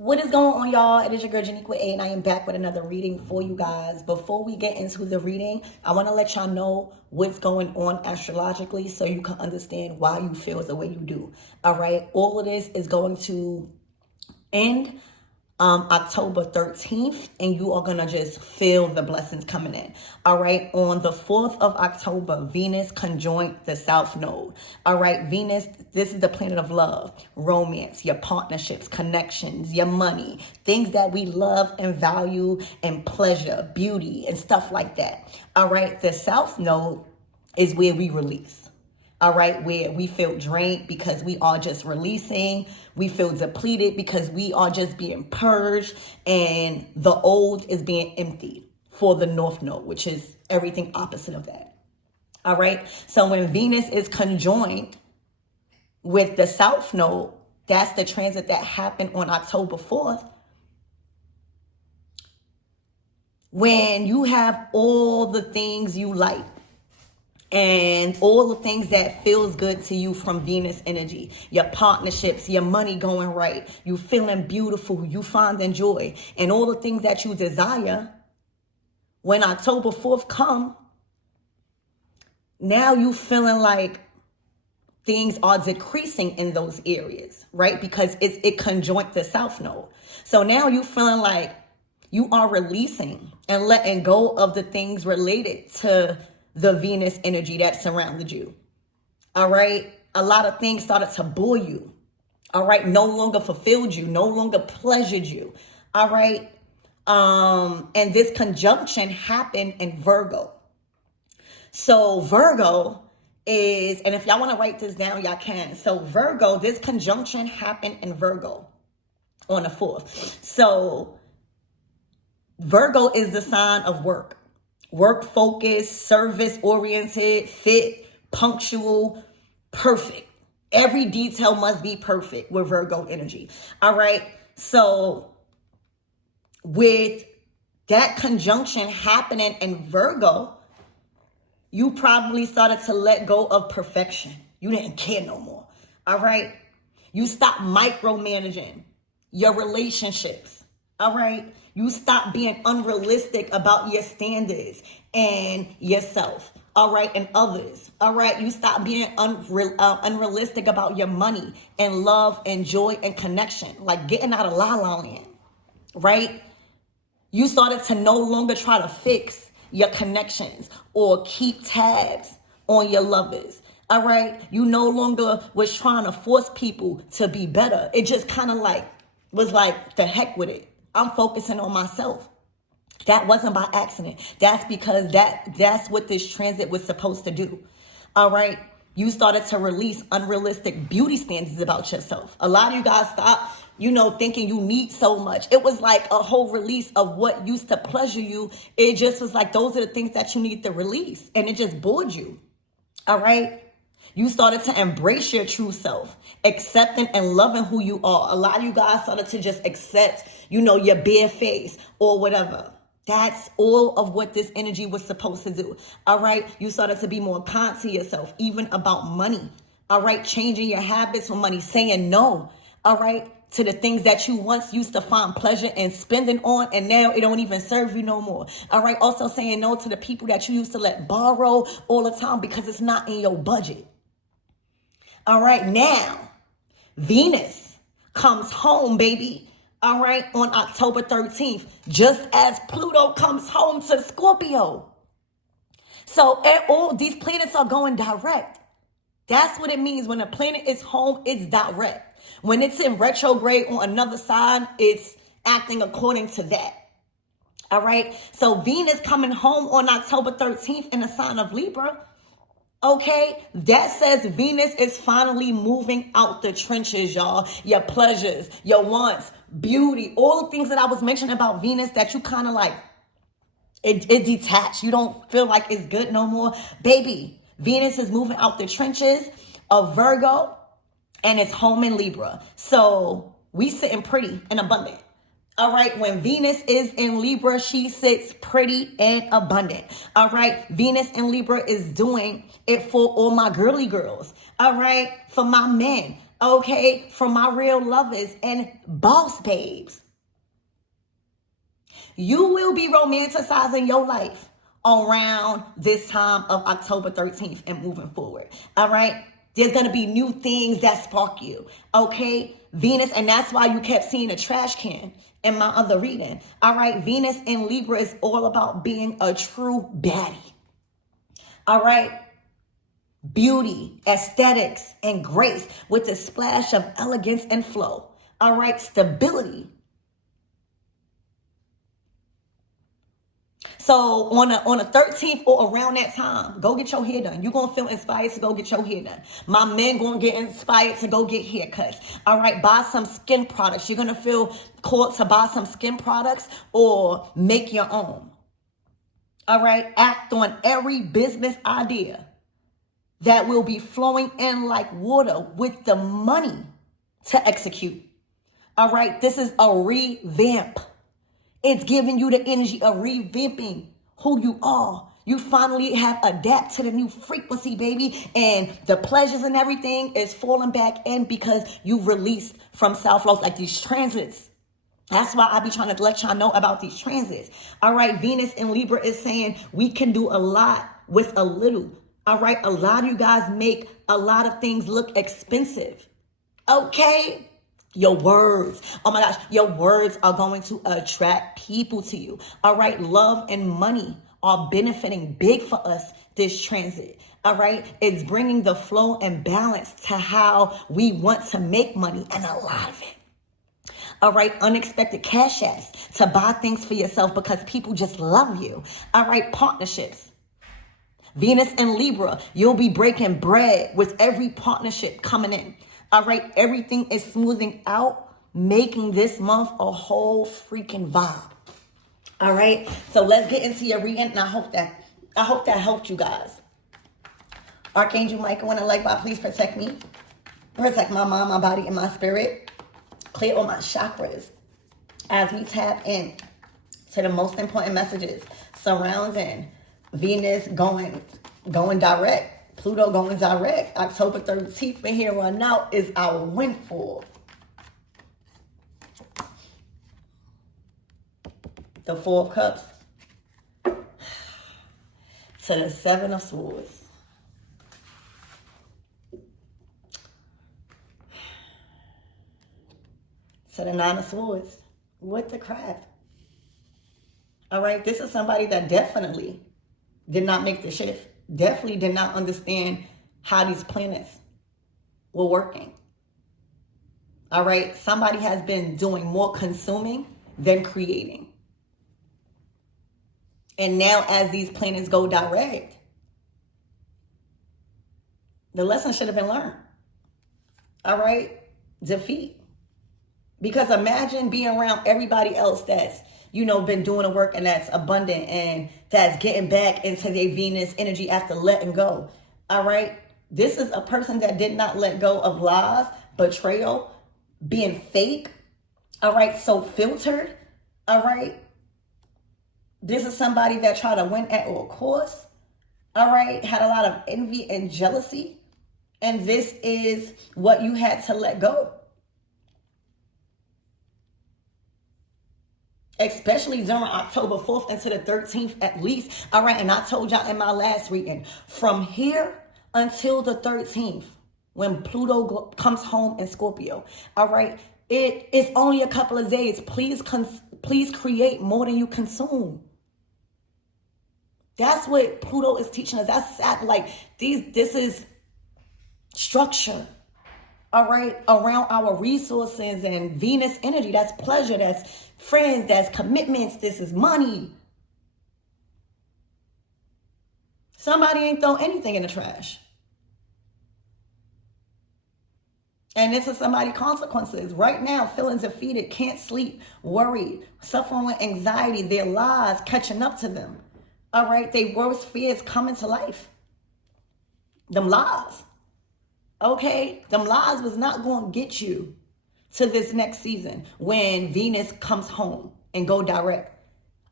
What is going on, y'all? It is your girl Janiqua A, and I am back with another reading for you guys. Before we get into the reading, I want to let y'all know what's going on astrologically so you can understand why you feel the way you do. All right, all of this is going to end October 13th, and you are gonna just feel the blessings coming in. All right, on the 4th of October, Venus conjoined the South Node. All right, Venus, this is the planet of love, romance, your partnerships, connections, your money, things that we love and value, and pleasure, beauty, and stuff like that. All right, the South Node is where we release. All right, where we feel drained because we are just releasing. We feel depleted because we are just being purged, and the old is being emptied for the North Node, which is everything opposite of that. All right, so when Venus is conjoined with the South Node, that's the transit that happened on October 4th. When you have all the things you like, and all the things that feels good to you from Venus energy, your partnerships, your money going right, you feeling beautiful, you finding joy, and all the things that you desire, when October 4th come, now you feeling like things are decreasing in those areas, right? Because it conjoint the South Node. So now you feeling like you are releasing and letting go of the things related to the Venus energy that surrounded you. All right. A lot of things started to bore you. All right. No longer fulfilled you, no longer pleasured you. All right. And this conjunction happened in Virgo. So Virgo is, and if y'all want to write this down, y'all can. So Virgo, this conjunction happened in Virgo on the 4th. So Virgo is the sign of work. Work focused, service oriented, fit, punctual, perfect. Every detail must be perfect with Virgo energy. All right. So with that conjunction happening in Virgo, you probably started to let go of perfection. You didn't care no more. All right. You stopped micromanaging your relationships. All right. You stop being unrealistic about your standards and yourself, all right, and others, all right? You stop being unrealistic about your money and love and joy and connection, like getting out of la-la land, right? You started to no longer try to fix your connections or keep tabs on your lovers, all right? You no longer was trying to force people to be better. It just kind of was like, the heck with it. I'm focusing on myself. That wasn't by accident. That's because that's what this transit was supposed to do. All right. You started to release unrealistic beauty standards about yourself. A lot of you guys stopped, thinking you need so much. It was like a whole release of what used to pleasure you. It just was like, those are the things that you need to release. And it just bored you. All right. You started to embrace your true self, accepting and loving who you are. A lot of you guys started to just accept, your bare face or whatever. That's all of what this energy was supposed to do. All right. You started to be more kind to yourself, even about money. All right. Changing your habits for money, saying no. All right. To the things that you once used to find pleasure in spending on, and now it don't even serve you no more. All right. Also saying no to the people that you used to let borrow all the time because it's not in your budget. All right, now, Venus comes home, baby. All right, on October 13th, just as Pluto comes home to Scorpio. So all these planets are going direct. That's what it means. When a planet is home, it's direct. When it's in retrograde on another side, it's acting according to that. All right, so Venus coming home on October 13th in the sign of Libra. Okay, that says Venus is finally moving out the trenches, y'all. Your pleasures, your wants, beauty, all the things that I was mentioning about Venus that you kind of like, it detached. You don't feel like it's good no more. Baby, Venus is moving out the trenches of Virgo and it's home in Libra. So we sitting pretty and abundant. All right. When Venus is in Libra, she sits pretty and abundant. All right. Venus in Libra is doing it for all my girly girls. All right. For my men. Okay, for my real lovers and boss babes. You will be romanticizing your life around this time of October 13th and moving forward. All right? There's going to be new things that spark you. Okay? Venus, and that's why you kept seeing a trash can in my other reading. All right? Venus in Libra is all about being a true baddie. All right? Beauty, aesthetics, and grace with a splash of elegance and flow. All right? Stability. So on a 13th or around that time, go get your hair done. You're going to feel inspired to go get your hair done. My men going to get inspired to go get haircuts. All right, buy some skin products. You're going to feel called to buy some skin products or make your own. All right, act on every business idea that will be flowing in like water with the money to execute. All right, this is a revamp. It's giving you the energy of revamping who you are. You finally have adapted to the new frequency, baby. And the pleasures and everything is falling back in because you've released from self-love, like these transits. That's why I be trying to let y'all know about these transits. All right, Venus in Libra is saying we can do a lot with a little. All right, a lot of you guys make a lot of things look expensive. Okay? Your words. Oh my gosh, your words are going to attract people to you. All right, love and money are benefiting big for us this transit. All right, it's bringing the flow and balance to how we want to make money, and a lot of it. All right, unexpected cash apps to buy things for yourself because people just love you. All right, partnerships. Venus and Libra, you'll be breaking bread with every partnership coming in. All right, everything is smoothing out, making this month a whole freaking vibe. All right, so let's get into your reading, and I hope that helped you guys. Archangel Michael and Light, please protect me, protect my mind, my body, and my spirit. Clear all my chakras as we tap in to the most important messages surrounding Venus going direct. Pluto going direct. October 13th from here on out is our windfall. The Four of Cups to the Seven of Swords. To the Nine of Swords. What the crap? All right, this is somebody that definitely did not make the shift. Definitely did not understand how these planets were working. All right. Somebody has been doing more consuming than creating. And now as these planets go direct, the lesson should have been learned. All right. Defeat. Because imagine being around everybody else that's, been doing the work and that's abundant and that's getting back into their Venus energy after letting go. All right. This is a person that did not let go of lies, betrayal, being fake. All right. So filtered. All right. This is somebody that tried to win at all costs. All right. Had a lot of envy and jealousy. And this is what you had to let go. Especially during October 4th into the 13th at least. All right, and I told y'all in my last reading, from here until the 13th, when Pluto comes home in Scorpio, all right, it is only a couple of days. Please create more than you consume. That's what Pluto is teaching us. This is structure. All right, around our resources and Venus energy. That's pleasure, that's friends, that's commitments, this is money. Somebody ain't throw anything in the trash. And this is somebody's consequences. Right now, feeling defeated, can't sleep, worried, suffering with anxiety, their lies catching up to them. All right, their worst fears coming to life. Them lies. Okay, them lies was not going to get you to this next season when Venus comes home and go direct.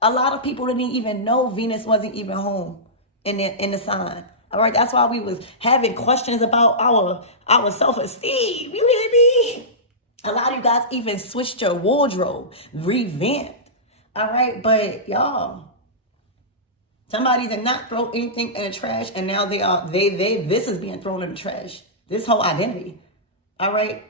A lot of people didn't even know Venus wasn't even home in the sign. All right, that's why we was having questions about our self-esteem. You hear me? A lot of you guys even switched your wardrobe, revamped. All right, but y'all, somebody did not throw anything in the trash, and now this is being thrown in the trash. This whole identity. All right.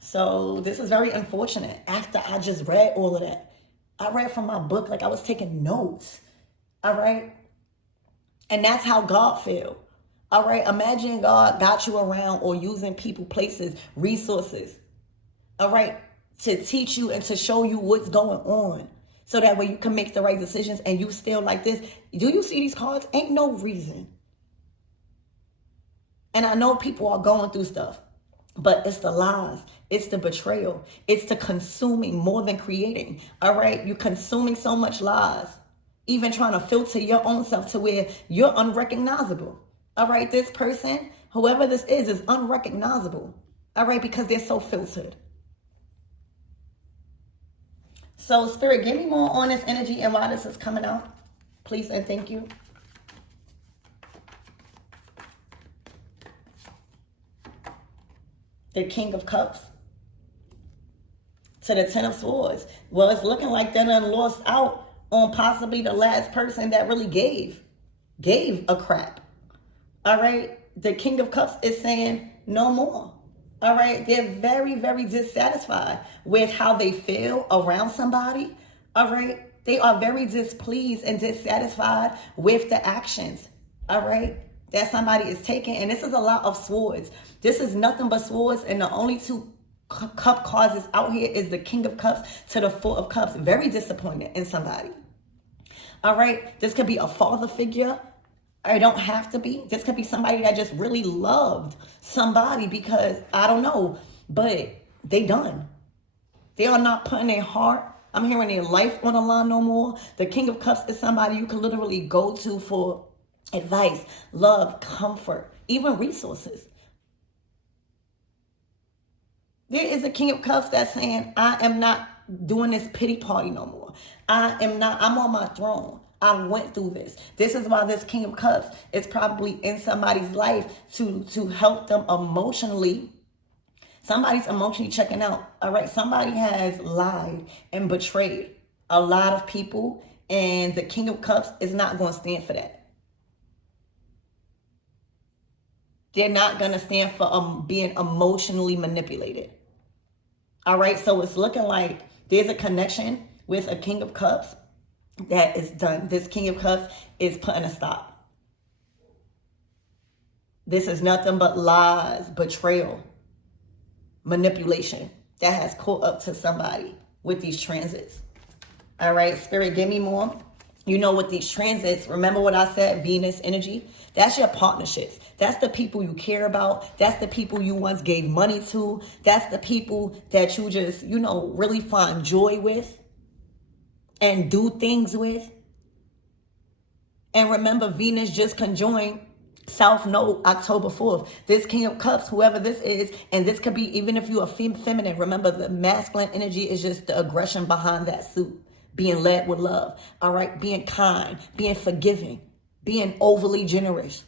So this is very unfortunate. After I just read all of that, I read from my book like I was taking notes. All right. And that's how God feel. All right. Imagine God got you around or using people, places, resources. All right. To teach you and to show you what's going on. So that way you can make the right decisions, and you still like this. Do you see these cards? Ain't no reason. And I know people are going through stuff, but it's the lies. It's the betrayal. It's the consuming more than creating. All right. You're consuming so much lies, even trying to filter your own self to where you're unrecognizable. All right. This person, whoever this is unrecognizable. All right. Because they're so filtered. So Spirit, give me more on this energy and why this is coming out. Please and thank you. The King of Cups to the Ten of Swords. Well, it's looking like they done lost out on possibly the last person that really gave a crap. All right. The King of Cups is saying no more. All right. They're very, very dissatisfied with how they feel around somebody. All right. They are very displeased and dissatisfied with the actions. All right. That somebody is taking. And this is a lot of swords. This is nothing but swords. And the only two cup cards out here is the King of Cups to the Four of Cups. Very disappointed in somebody. All right. This could be a father figure. It don't have to be. This could be somebody that just really loved somebody because, I don't know, but they done. They are not putting their heart, I'm hearing their life on the line no more. The King of Cups is somebody you can literally go to for advice, love, comfort, even resources. There is a King of Cups that's saying, I am not doing this pity party no more. I'm on my throne. I went through this. This is why this King of Cups is probably in somebody's life to help them emotionally. Somebody's emotionally checking out. All right. Somebody has lied and betrayed a lot of people, and the King of Cups is not going to stand for that. They're not going to stand for being emotionally manipulated. All right. So it's looking like there's a connection with a King of Cups that is done. This King of Cups is putting a stop. This is nothing but lies, betrayal, manipulation that has caught up to somebody with these transits. All right, Spirit, give me more. You know, with these transits, remember what I said, Venus energy? That's your partnerships. That's the people you care about. That's the people you once gave money to. That's the people that you just, really find joy with and do things with. And remember, Venus just conjoined South Node October 4th. This King of Cups, whoever this is, and this could be even if you're a feminine, remember the masculine energy is just the aggression behind that suit. Being led with love, all right? Being kind, being forgiving, being overly generous.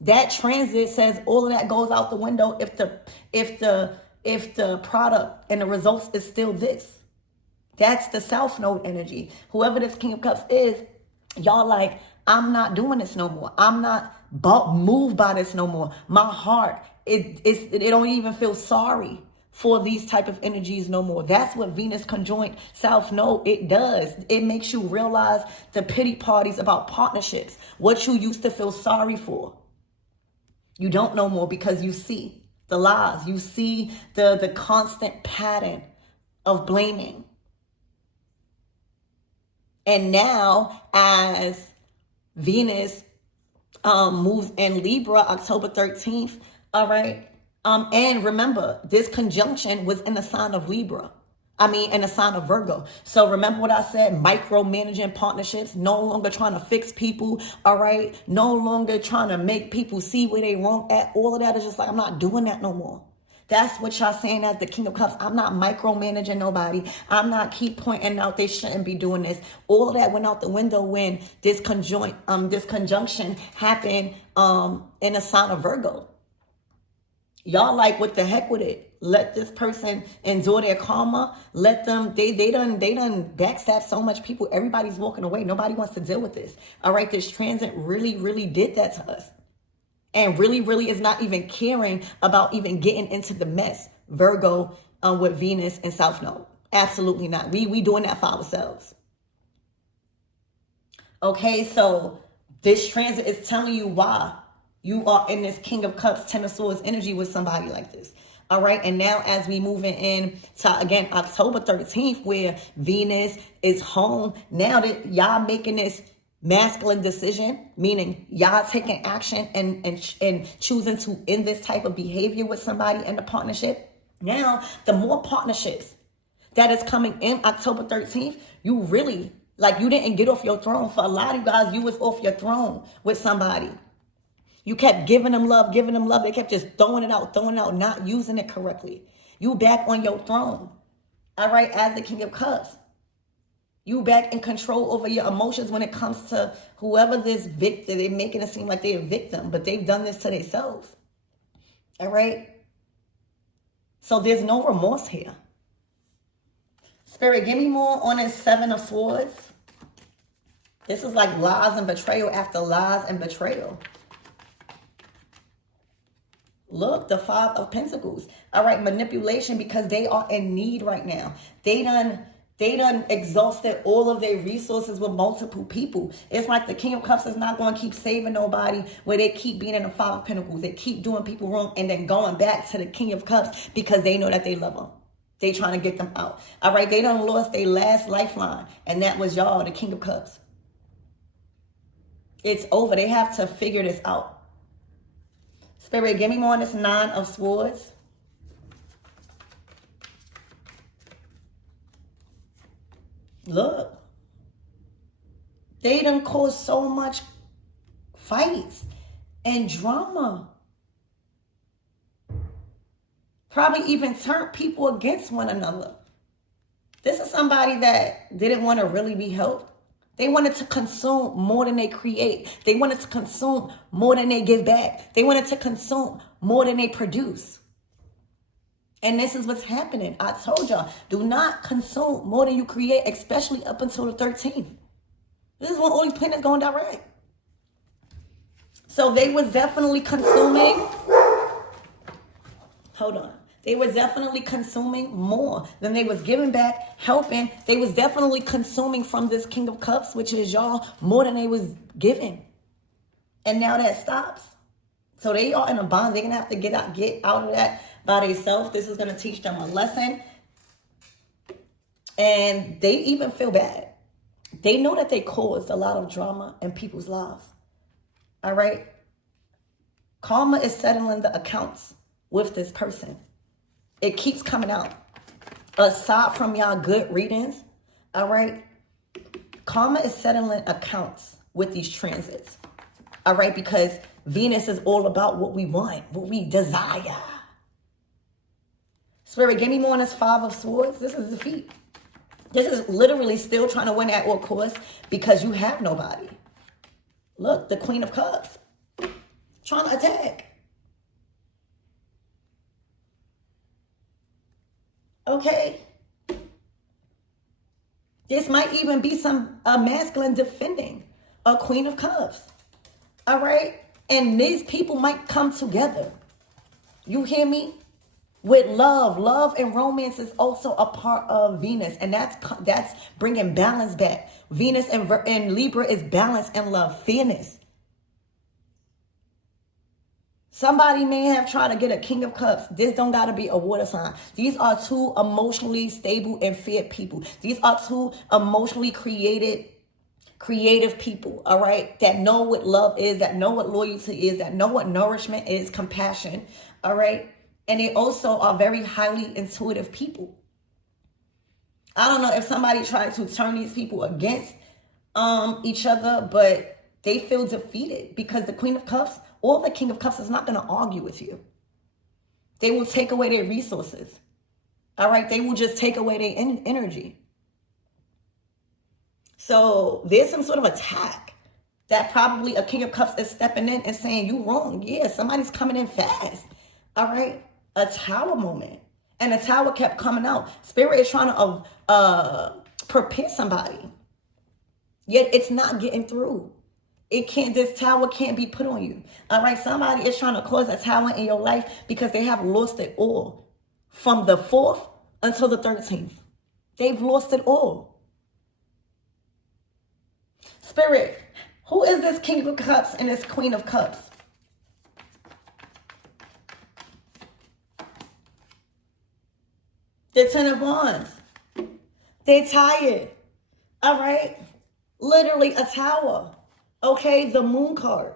That transit says all of that goes out the window if the product and the results is still this. That's the South Node energy. Whoever this King of Cups is, y'all like, I'm not doing this no more. I'm not moved by this no more. My heart, it don't even feel sorry for these type of energies no more. That's what Venus conjoined South Node, it does. It makes you realize the pity parties about partnerships, what you used to feel sorry for. You don't know more because you see the lies. You see the constant pattern of blaming. And now as Venus moves in Libra October 13th, all right? And remember, this conjunction was in the sign of Libra. In the sign of Virgo. So remember what I said, micromanaging partnerships, no longer trying to fix people, all right? No longer trying to make people see where they wrong at. All of that is just like, I'm not doing that no more. That's what y'all saying as the King of Cups. I'm not micromanaging nobody. I'm not keep pointing out they shouldn't be doing this. All of that went out the window when this conjunction happened in a sign of Virgo. Y'all like, what the heck with it? Let this person endure their karma. Let them, they done backstab so much people. Everybody's walking away. Nobody wants to deal with this. All right, this transit really, really did that to us. And really, really is not even caring about even getting into the mess. Virgo with Venus and South Node. Absolutely not. We doing that for ourselves. Okay, so this transit is telling you why you are in this King of Cups, Ten of Swords energy with somebody like this. All right, and now as we moving in to, again, October 13th, where Venus is home, now that y'all making this masculine decision, meaning y'all taking action and choosing to end this type of behavior with somebody in the partnership. Now, the more partnerships that is coming in October 13th, you really, like, you didn't get off your throne. For a lot of you guys, you was off your throne with somebody. You kept giving them love. They kept just throwing it out, not using it correctly. You back on your throne. All right, as the King of Cups. You back in control over your emotions when it comes to whoever this victim. They're making it seem like they're a victim, but they've done this to themselves. All right? So there's no remorse here. Spirit, give me more on this Seven of Swords. This is like lies and betrayal after lies and betrayal. Look, the Five of Pentacles. All right, manipulation, because they are in need right now. They done exhausted all of their resources with multiple people. It's like the King of Cups is not going to keep saving nobody where they keep being in the Five of Pentacles. They keep doing people wrong and then going back to the King of Cups because they know that they love them. They trying to get them out. All right, they done lost their last lifeline, and that was y'all, the King of Cups. It's over. They have to figure this out. Spirit, give me more on this Nine of Swords. Look, they done caused so much fights and drama. Probably even turned people against one another. This is somebody that didn't want to really be helped. They wanted to consume more than they create. They wanted to consume more than they give back. They wanted to consume more than they produce. And this is what's happening. I told y'all, do not consume more than you create, especially up until the 13th. This is when all these planets going direct. So they was definitely consuming. Hold on. They were definitely consuming more than they was giving back, helping. They was definitely consuming from this King of Cups, which is y'all, more than they was giving. And now that stops. So they are in a bond. They're going to have to get out of that by themselves. This is going to teach them a lesson. And they even feel bad. They know that they caused a lot of drama in people's lives. All right? Karma is settling the accounts with this person. It keeps coming out. Aside from y'all good readings, all right? Karma is settling accounts with these transits. All right? Because Venus is all about what we want, what we desire. Spirit, give me more on this Five of Swords. This is defeat. This is literally still trying to win at all costs because you have nobody. Look, the Queen of Cups. Trying to attack. Okay. This might even be a masculine defending a Queen of Cups. All right? And these people might come together. You hear me? With love. Love and romance is also a part of Venus. And that's bringing balance back. Venus and Libra is balance and love. Fairness. Somebody may have tried to get a King of Cups. This don't got to be a water sign. These are two emotionally stable and fair people. These are two emotionally creative people, all right, that know what love is, that know what loyalty is, that know what nourishment is, compassion, all right? And they also are very highly intuitive people. I don't know if somebody tried to turn these people against each other, but they feel defeated because the Queen of Cups or the King of Cups is not going to argue with you. They will take away their resources. All right. They will just take away their energy. So there's some sort of attack that probably a King of Cups is stepping in and saying, you wrong. Yeah, somebody's coming in fast. All right. A Tower moment. And the Tower kept coming out. Spirit is trying to prepare somebody. Yet it's not getting through. This Tower can't be put on you. All right. Somebody is trying to cause a Tower in your life because they have lost it all. From the 4th until the 13th. They've lost it all. Spirit, who is this King of Cups and this Queen of Cups? The 10 of Wands. They're tired. All right. Literally a Tower. Okay. The Moon card.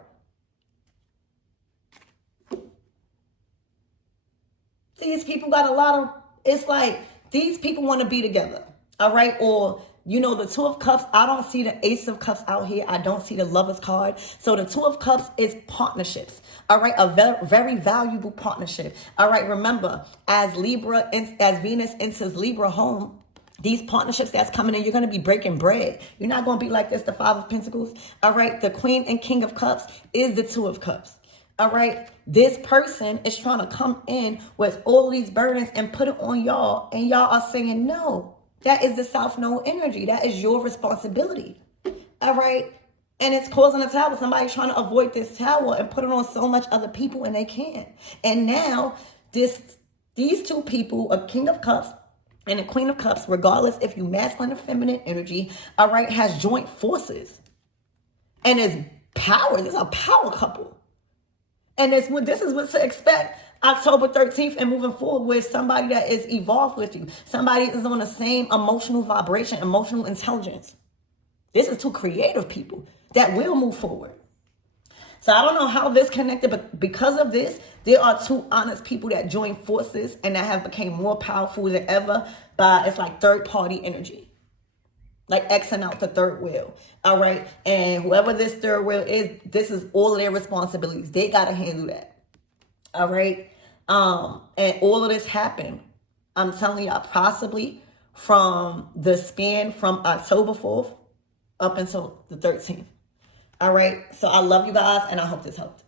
These people got a lot of, it's like these people want to be together. All right. Or, you know, the 2 of Cups, I don't see the Ace of Cups out here. I don't see the Lover's card. So the 2 of Cups is partnerships. All right. A very valuable partnership. All right. Remember, as Venus enters Libra home, these partnerships that's coming in, you're going to be breaking bread. You're not going to be like this, the 5 of Pentacles. All right. The Queen and King of Cups is the 2 of Cups. All right. This person is trying to come in with all these burdens and put it on y'all. And y'all are saying, no, that is the South Node energy. That is your responsibility. All right. And it's causing a Tower. Somebody's trying to avoid this Tower and put it on so much other people and they can't. And now these 2 people, a King of Cups and a Queen of Cups, regardless if you masculine or feminine energy, all right, has joint forces. And it's power. This is a power couple. And this is what to expect October 13th and moving forward with somebody that is evolved with you. Somebody is on the same emotional vibration, emotional intelligence. This is 2 creative people that will move forward. So I don't know how this connected, but because of this, there are 2 honest people that join forces and that have become more powerful than ever by, it's like third party energy. Like Xing out the third wheel. All right. And whoever this third wheel is, this is all of their responsibilities. They got to handle that. All right. And all of this happened, I'm telling y'all, possibly from the span from October 4th up until the 13th. All right. So I love you guys and I hope this helped.